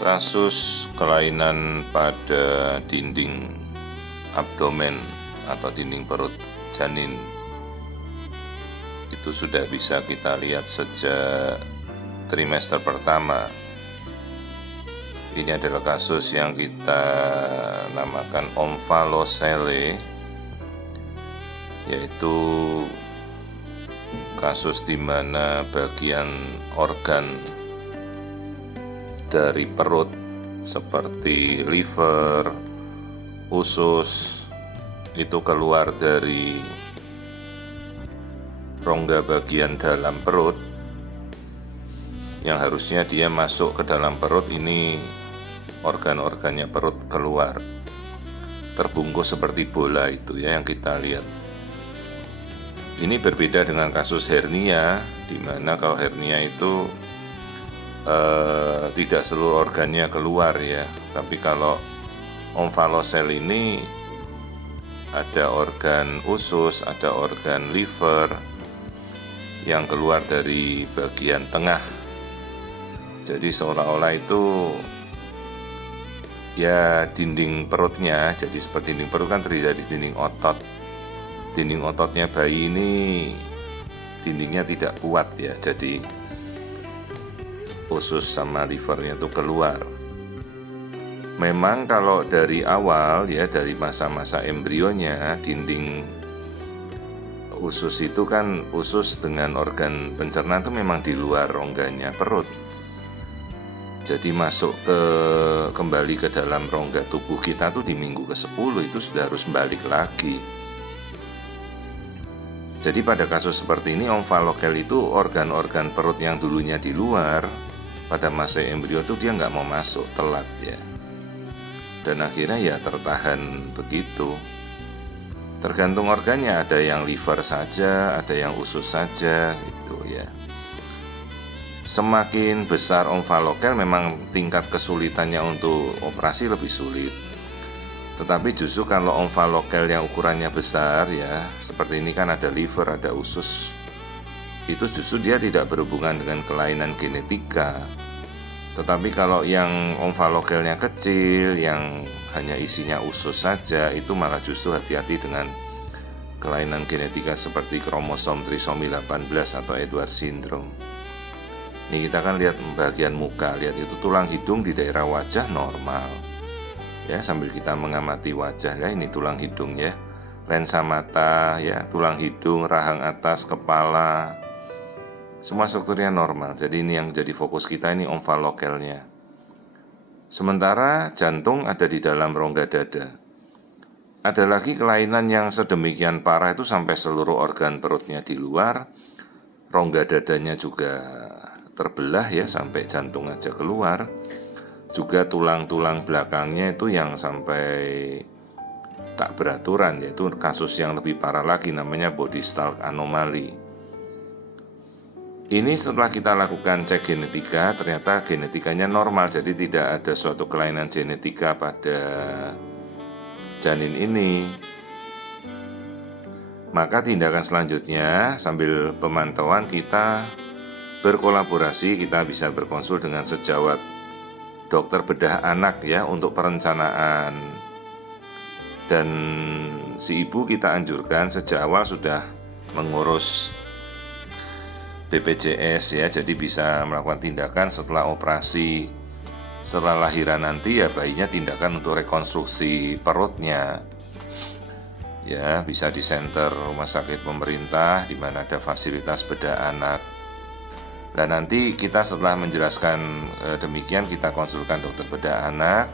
Kasus kelainan pada dinding abdomen atau dinding perut janin itu sudah bisa kita lihat sejak trimester pertama. Ini adalah kasus yang kita namakan omphalocele, yaitu kasus di mana bagian organ dari perut seperti liver, usus itu keluar dari rongga bagian dalam perut yang harusnya dia masuk ke dalam perut. Ini organ-organnya perut keluar terbungkus seperti bola itu ya yang kita lihat. Ini berbeda dengan kasus hernia, di mana kalau hernia itu tidak seluruh organnya keluar ya, tapi kalau omphalocele ini ada organ usus, ada organ liver yang keluar dari bagian tengah. Jadi seolah-olah itu ya dinding perutnya, jadi seperti dinding perut kan terdiri dari dinding otot. Dinding ototnya bayi ini dindingnya tidak kuat ya, jadi usus sama livernya itu keluar. Memang kalau dari awal ya, dari masa-masa embrionya, dinding usus itu kan, usus dengan organ pencernaan itu memang di luar rongganya perut. Jadi masuk kembali ke dalam rongga tubuh kita tuh di minggu ke-10 itu sudah harus balik lagi. Jadi pada kasus seperti ini omphalocele itu organ-organ perut yang dulunya di luar pada masa embrio itu dia nggak mau masuk, telat ya, dan akhirnya ya tertahan begitu. Tergantung organnya, ada yang liver saja, ada yang usus saja gitu ya. Semakin besar omphalocele memang tingkat kesulitannya untuk operasi lebih sulit. Tetapi justru kalau omphalocele yang ukurannya besar ya, seperti ini kan ada liver, ada usus, itu justru dia tidak berhubungan dengan kelainan genetika. Tetapi kalau yang omphalocele-nya kecil, yang hanya isinya usus saja, itu malah justru hati-hati dengan kelainan genetika seperti kromosom trisomi 18 atau Edwards syndrome. Ini kita kan lihat bagian muka, lihat itu tulang hidung di daerah wajah normal. Ya, sambil kita mengamati wajah ya, ini tulang hidung ya, lensa mata ya, tulang hidung, rahang atas, kepala, semua strukturnya normal. Jadi ini yang jadi fokus kita, ini omphalocele-nya. Sementara jantung ada di dalam rongga dada. Ada lagi kelainan yang sedemikian parah itu sampai seluruh organ perutnya di luar, rongga dadanya juga terbelah ya, sampai jantung aja keluar. Juga tulang-tulang belakangnya itu yang sampai tak beraturan, yaitu kasus yang lebih parah lagi, namanya body stalk anomaly. Ini setelah kita lakukan cek genetika, ternyata genetikanya normal, jadi tidak ada suatu kelainan genetika pada janin ini. Maka tindakan selanjutnya, sambil pemantauan kita berkolaborasi, kita bisa berkonsul dengan sejawat dokter bedah anak ya untuk perencanaan. Dan si ibu kita anjurkan sejak awal sudah mengurus BPJS ya, jadi bisa melakukan tindakan setelah operasi, setelah lahiran nanti ya bayinya tindakan untuk rekonstruksi perutnya. Ya, bisa di center rumah sakit pemerintah di mana ada fasilitas bedah anak. Dan nanti kita setelah menjelaskan demikian, kita konsulkan dokter bedah anak.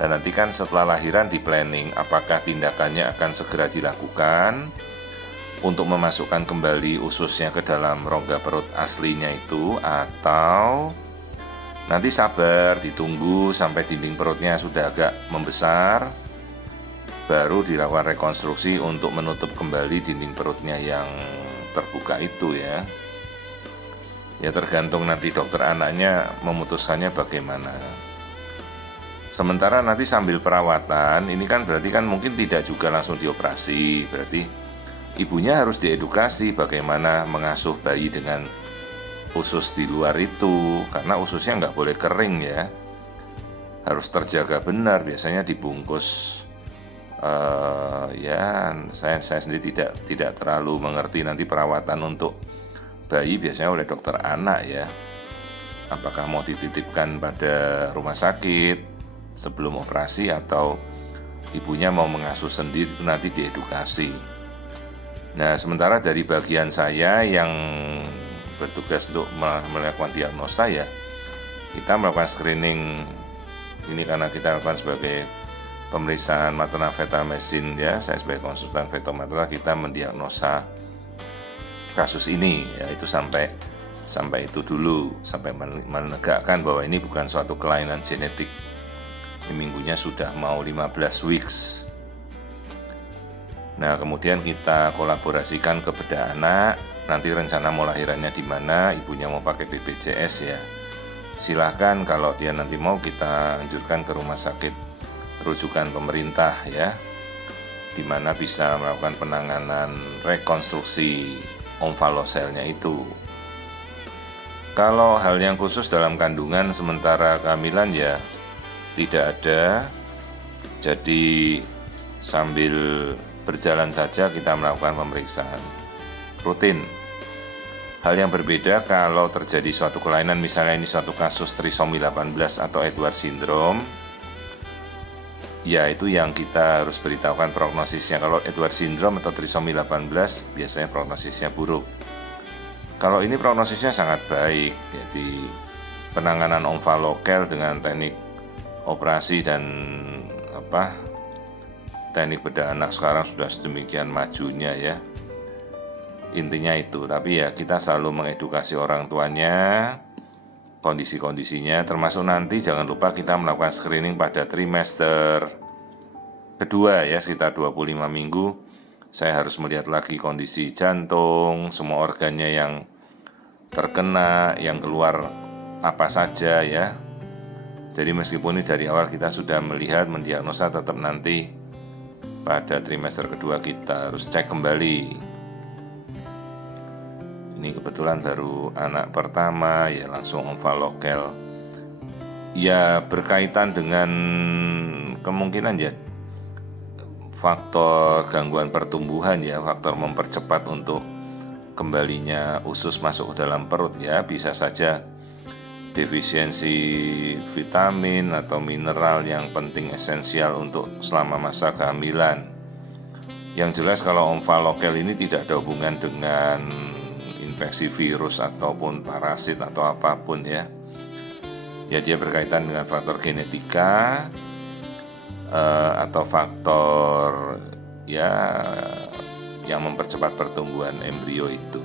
Dan nanti kan setelah lahiran di planning apakah tindakannya akan segera dilakukan untuk memasukkan kembali ususnya ke dalam rongga perut aslinya itu, atau nanti sabar ditunggu sampai dinding perutnya sudah agak membesar, baru dilakukan rekonstruksi untuk menutup kembali dinding perutnya yang terbuka itu ya. Ya tergantung nanti dokter anaknya memutuskannya bagaimana. Sementara nanti sambil perawatan, ini kan berarti kan mungkin tidak juga langsung dioperasi, berarti ibunya harus diedukasi bagaimana mengasuh bayi dengan usus di luar itu, karena ususnya nggak boleh kering ya. harus terjaga benar, biasanya dibungkus. Ya saya sendiri tidak terlalu mengerti nanti perawatan untuk bayi biasanya oleh dokter anak ya, apakah mau dititipkan pada rumah sakit sebelum operasi atau ibunya mau mengasuh sendiri, itu nanti diedukasi. Nah, sementara dari bagian saya yang bertugas untuk melakukan diagnosa ya, kita melakukan screening ini karena kita lakukan sebagai pemeriksaan maternal fetal medicine ya, saya sebagai konsultan fetal maternal, kita mendiagnosa kasus ini ya, itu sampai itu dulu, sampai menegakkan bahwa ini bukan suatu kelainan genetik. Ini minggunya sudah mau 15 weeks. Nah, kemudian kita kolaborasikan ke bedah anak. Nanti rencana mau lahirannya di mana, ibunya mau pakai BPJS ya, silahkan. Kalau dia nanti mau, kita anjurkan ke rumah sakit rujukan pemerintah ya, di mana bisa melakukan penanganan rekonstruksi omfaloselnya itu. Kalau hal yang khusus dalam kandungan sementara kehamilan ya tidak ada, jadi sambil berjalan saja kita melakukan pemeriksaan rutin. Hal yang berbeda kalau terjadi suatu kelainan, misalnya ini suatu kasus trisomi 18 atau Edwards syndrome, ya itu yang kita harus beritahukan prognosisnya. Kalau Edwards syndrome atau trisomi 18 biasanya prognosisnya buruk. Kalau ini prognosisnya sangat baik. Jadi penanganan omfalokel dengan teknik operasi dan teknik bedah anak sekarang sudah sedemikian majunya ya. Intinya itu, tapi ya kita selalu mengedukasi orang tuanya, kondisi-kondisinya, termasuk nanti jangan lupa kita melakukan screening pada trimester kedua ya, sekitar 25 minggu. Saya harus melihat lagi kondisi jantung, semua organnya yang terkena, yang keluar apa saja ya. Jadi meskipun ini dari awal kita sudah melihat, mendiagnosa, tetap nanti pada trimester kedua kita harus cek kembali. Ini kebetulan baru anak pertama ya, langsung omfalokel. Ya berkaitan dengan kemungkinan ya faktor gangguan pertumbuhan ya, faktor mempercepat untuk kembalinya usus masuk ke dalam perut ya, bisa saja defisiensi vitamin atau mineral yang penting esensial untuk selama masa kehamilan. Yang jelas kalau omfalokel ini tidak ada hubungan dengan infeksi virus ataupun parasit atau apapun ya. Ya dia berkaitan dengan faktor genetika atau faktor ya yang mempercepat pertumbuhan embrio itu.